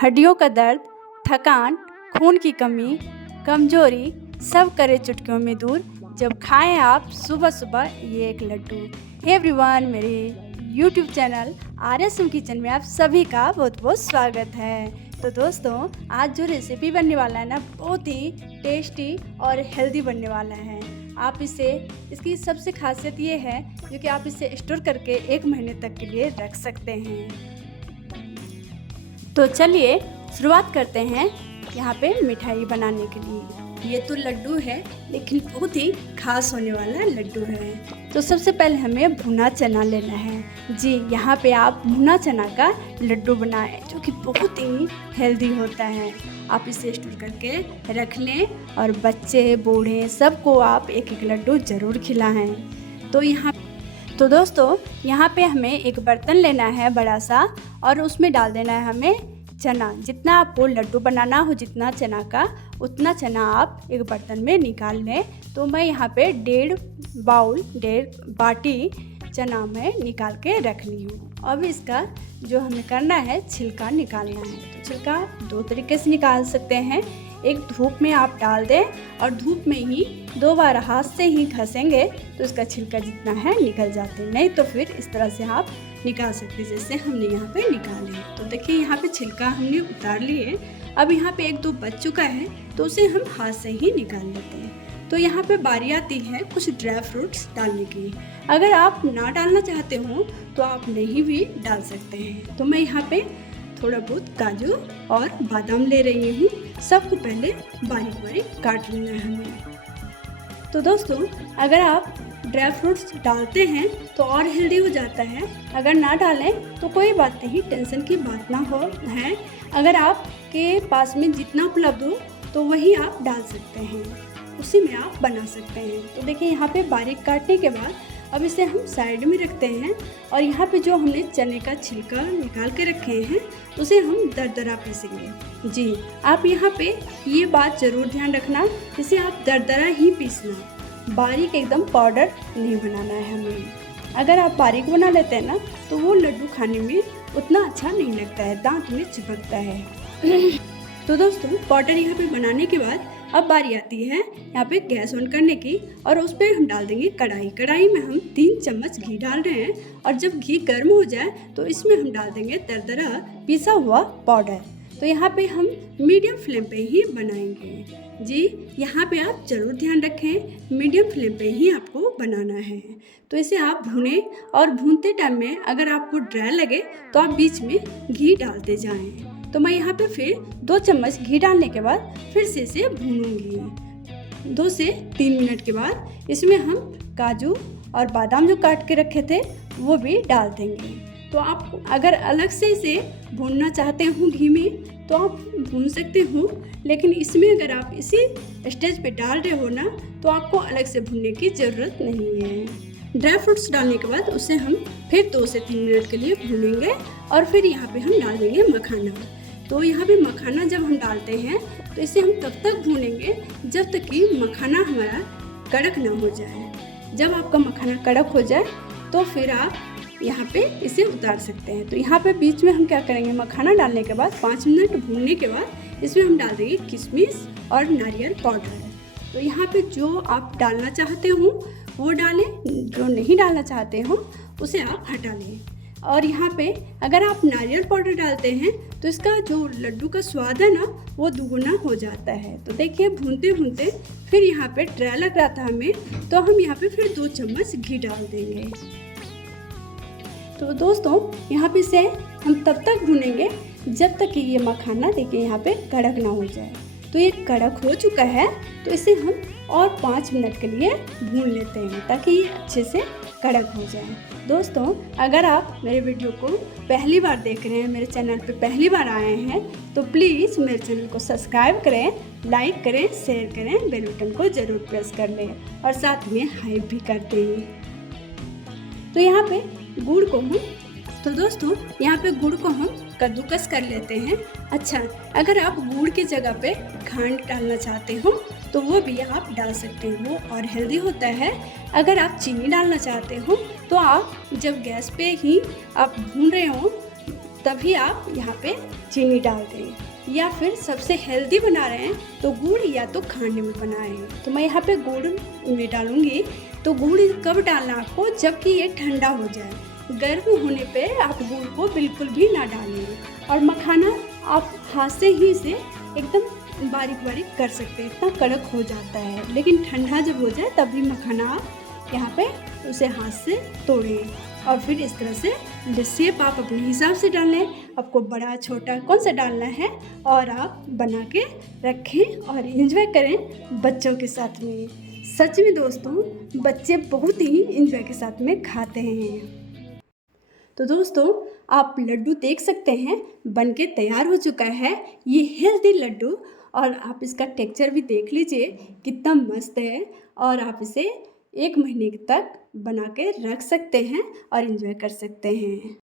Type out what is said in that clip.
हड्डियों का दर्द, थकान, खून की कमी, कमजोरी सब करे चुटकियों में दूर जब खाएं आप सुबह सुबह ये एक लड्डू। हे एवरीवन, मेरे YouTube चैनल RSM किचन में आप सभी का बहुत बहुत स्वागत है। तो दोस्तों, आज जो रेसिपी बनने वाला है ना, बहुत ही टेस्टी और हेल्दी बनने वाला है। आप इसकी सबसे खासियत ये है जो कि आप इसे स्टोर करके 1 महीने तक के लिए रख सकते हैं। तो चलिए शुरुआत करते हैं यहाँ पे मिठाई बनाने के लिए। ये तो लड्डू है, लेकिन बहुत ही खास होने वाला लड्डू है। तो सबसे पहले हमें भुना चना लेना है। जी, यहाँ पे आप भुना चना का लड्डू बनाएं, जो कि बहुत ही हेल्दी होता है। आप इसे स्टोर करके रख लें और बच्चे बूढ़े सबको आप एक एक लड्डू ज़रूर खिलाएं। तो दोस्तों, यहाँ पे हमें एक बर्तन लेना है बड़ा सा, और उसमें डाल देना है हमें चना। जितना आपको लड्डू बनाना हो, जितना चना का, उतना चना आप एक बर्तन में निकाल लें। तो मैं यहाँ पे 1.5 बाटी चना में निकाल के रख ली हूँ। अब इसका जो हमें करना है, छिलका निकालना है। तो छिलका 2 तरीके से निकाल सकते हैं। एक धूप में आप डाल दें और धूप में ही 2 बार हाथ से ही घसेंगे तो इसका छिलका जितना है निकल जाते हैं। नहीं तो फिर इस तरह से आप निकाल सकते हैं, जैसे हमने यहाँ पे निकाले। तो देखिए, यहाँ पे छिलका हमने उतार लिए। अब यहाँ पे 1-2 बच चुका है, तो उसे हम हाथ से ही निकाल लेते हैं। तो यहाँ पे बारी आती है कुछ ड्राई फ्रूट्स डालने की। अगर आप ना डालना चाहते हो तो आप नहीं भी डाल सकते हैं। तो मैं यहाँ पे थोड़ा बहुत काजू और बादाम ले रही हूँ। सबको पहले बारीक बारीक काट लेना है हमें। तो दोस्तों, अगर आप ड्राई फ्रूट्स डालते हैं तो और हेल्दी हो जाता है। अगर ना डालें तो कोई बात नहीं, टेंशन की बात ना हो है। अगर आपके पास में जितना उपलब्ध हो तो वही आप डाल सकते हैं, उसी में आप बना सकते हैं। तो देखिए, यहाँ पे बारीक काटने के बाद अब इसे हम साइड में रखते हैं। और यहाँ पे जो हमने चने का छिलका निकाल के रखे हैं, उसे हम दरदरा पीसेंगे। जी, आप यहाँ पे ये बात ज़रूर ध्यान रखना, इसे आप दरदरा ही पीसना, बारीक एकदम पाउडर नहीं बनाना है हमें। अगर आप बारीक बना लेते हैं ना, तो वो लड्डू खाने में उतना अच्छा नहीं लगता है, दांत में चिपकता है। तो दोस्तों, पाउडर यहाँ पे बनाने के बाद अब बारी आती है यहाँ पे गैस ऑन करने की, और उस पर हम डाल देंगे कढ़ाई। कढ़ाई में हम 3 चम्मच घी डाल रहे हैं, और जब घी गर्म हो जाए तो इसमें हम डाल देंगे दरदरा पिसा हुआ पाउडर। तो यहाँ पे हम मीडियम फ्लेम पे ही बनाएंगे। जी, यहाँ पे आप ज़रूर ध्यान रखें, मीडियम फ्लेम पे ही आपको बनाना है। तो इसे आप भूनें, और भूनते टाइम में अगर आपको ड्राई लगे तो आप बीच में घी डालते जाएं। तो मैं यहाँ पे फिर 2 चम्मच घी डालने के बाद फिर से इसे भूनूंगी। 2 से 3 मिनट के बाद इसमें हम काजू और बादाम जो काट के रखे थे वो भी डाल देंगे। तो आप अगर अलग से इसे भूनना चाहते हो घी में तो आप भून सकते हो, लेकिन इसमें अगर आप इसी स्टेज पे डाल रहे हो ना, तो आपको अलग से भूनने की ज़रूरत नहीं है। ड्राई फ्रूट्स डालने के बाद उसे हम फिर 2 से 3 मिनट के लिए भूनेंगे, और फिर यहाँ पे हम डाल देंगे मखाना। तो यहाँ पे मखाना जब हम डालते हैं तो इसे हम तब तक भूनेंगे जब तक कि मखाना हमारा कड़क ना हो जाए। जब आपका मखाना कड़क हो जाए तो फिर आप यहाँ पे इसे उतार सकते हैं। तो यहाँ पे बीच में हम क्या करेंगे, मखाना डालने के बाद 5 मिनट भूनने के बाद इसमें हम डाल देंगे किशमिश और नारियल पाउडर। तो यहाँ पे जो आप डालना चाहते हो वो डालें, जो नहीं डालना चाहते हो उसे आप हटा लें। और यहाँ पे अगर आप नारियल पाउडर डालते हैं तो इसका जो लड्डू का स्वाद है ना, वो दुगुना हो जाता है। तो देखिए, भूनते भूनते फिर यहाँ पे ड्राई लग रहा था हमें, तो हम यहाँ पे फिर 2 चम्मच घी डाल देंगे। तो दोस्तों, यहाँ पे इसे हम तब तक भूनेंगे जब तक कि ये मखाना देखिए यहाँ पे कड़क ना हो जाए। तो ये कड़क हो चुका है, तो इसे हम और 5 मिनट के लिए भून लेते हैं ताकि ये अच्छे से कड़क हो जाए। दोस्तों, अगर आप मेरे वीडियो को पहली बार देख रहे हैं, मेरे चैनल पे पहली बार आए हैं, तो प्लीज़ मेरे चैनल को सब्सक्राइब करें, लाइक करें, शेयर करें, बेल बटन को ज़रूर प्रेस कर लें, और साथ में हाइप भी कर दें। तो यहाँ पे गुड़ को हम कद्दूकस कर लेते हैं। अच्छा, अगर आप गुड़ की जगह पे खंड डालना चाहते हो तो वो भी आप डाल सकते हो, वो और हेल्दी होता है। अगर आप चीनी डालना चाहते हो तो आप जब गैस पे ही आप भून रहे हो तभी आप यहाँ पे चीनी डाल दें। या फिर सबसे हेल्दी बना रहे हैं तो गुड़ या तो खांड में बनाएं। तो मैं यहाँ पे गुड़ में डालूँगी। तो गुड़ कब डालना आपको, जबकि ये ठंडा हो जाए। गर्म होने पे आप गुड़ को बिल्कुल भी ना डालें। और मखाना आप हाथ से ही इसे एकदम बारीक बारीक कर सकते हैं, इतना कड़क हो जाता है। लेकिन ठंडा जब हो जाए तभी मखाना आप यहाँ पे उसे हाथ से तोड़ें। और फिर इस तरह से शेप आप अपने हिसाब से डाल लें, आपको बड़ा छोटा कौन सा डालना है, और आप बना के रखें और एंजॉय करें बच्चों के साथ में। सच में दोस्तों, बच्चे बहुत ही एंजॉय के साथ में खाते हैं। तो दोस्तों, आप लड्डू देख सकते हैं बनके तैयार हो चुका है ये हेल्दी लड्डू। और आप इसका टेक्सचर भी देख लीजिए कितना मस्त है। और आप इसे 1 महीने तक बना के रख सकते हैं और एंजॉय कर सकते हैं।